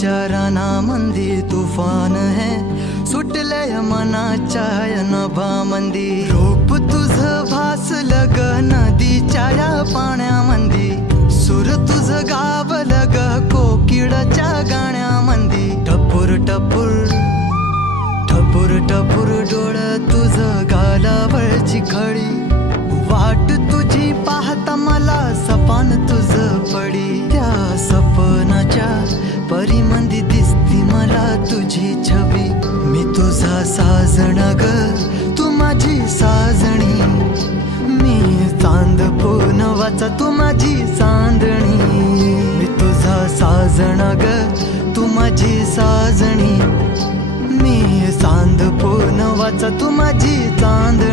विचारांमध्ये तुफान है, सुटलय मनाच्या नभामंदी. रूप तुझं भासलं ग नदीच्या या पाण्यामंदी, सूर तुझं गावलं ग कोकिळाच्या गाण्यामंदी. टपूर टपूर टपूर टपूर डोळं तुझं गालावरची खळी, वाट तुझी पाहता मला सपान तुझं पडी. त्या सपनाच्या परीमंदी दिसती मला तुझी छबी. मी तुझा साजण ग तू माझी साजणी, मी चांद पूनवाचा तू माझी चांदणी. मी तुझा साजण ग तू माझी साजणी, मी चांद पूनवाचा तू माझी चांदणी.